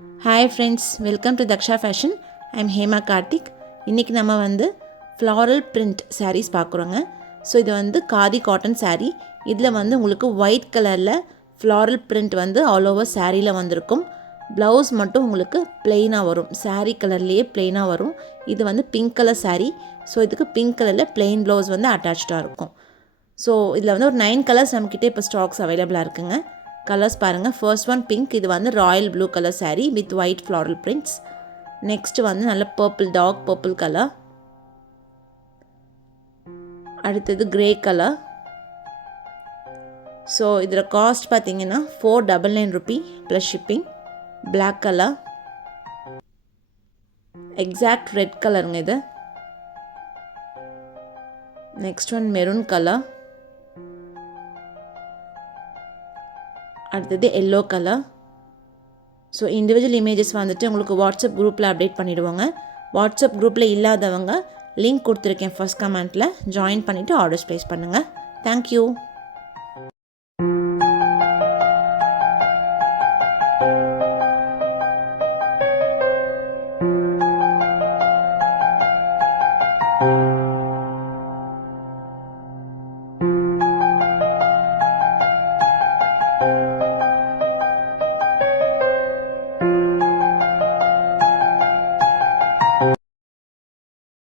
Hi friends, welcome to Daksha Fashion. I'm Hema Karthik. இன்னைக்கு நம்ம வந்து floral print sarees பார்க்குறோங்க. ஸோ இது வந்து காதி காட்டன் saree. இதில் வந்து உங்களுக்கு ஒயிட் கலரில் floral print வந்து ஆல் ஓவர் சாரியில் வந்திருக்கும். ப்ளவுஸ் மட்டும் உங்களுக்கு பிளெயினாக வரும், saree கலர்லேயே பிளெயினாக வரும். இது வந்து பிங்க் கலர் saree. ஸோ இதுக்கு பிங்க் கலரில் பிளெயின் ப்ளவுஸ் வந்து அட்டாச்சாக இருக்கும். ஸோ இதில் வந்து ஒரு 9 கலர்ஸ் நம்மக்கிட்ட இப்போ ஸ்டாக்ஸ் அவைலபிளாக இருக்குங்க. கலர்ஸ் பாருங்கள். ஃபர்ஸ்ட் ஒன் பிங்க், இது வந்து royal blue colour saree with white floral prints. Next வந்து நல்ல பர்பிள், டார்க் பர்பிள் கலர். அடுத்தது கிரே கலர். ஸோ இதில் காஸ்ட் பார்த்தீங்கன்னா 499 rupee plus shipping. Black colour, exact red கலருங்க இது. Next one maroon colour. அடுத்தது yellow colour. So individual images வந்துட்டு உங்களுக்கு வாட்ஸ்அப் குரூப்பில் அப்டேட் பண்ணிவிடுவாங்க. வாட்ஸ்அப் குரூப்பில் இல்லாதவங்க லிங்க் கொடுத்துருக்கேன் ஃபர்ஸ்ட் கமெண்ட்டில், ஜாயின் பண்ணிவிட்டு ஆர்டர்ஸ் ப்ளேஸ் பண்ணுங்கள். தேங்க்யூ.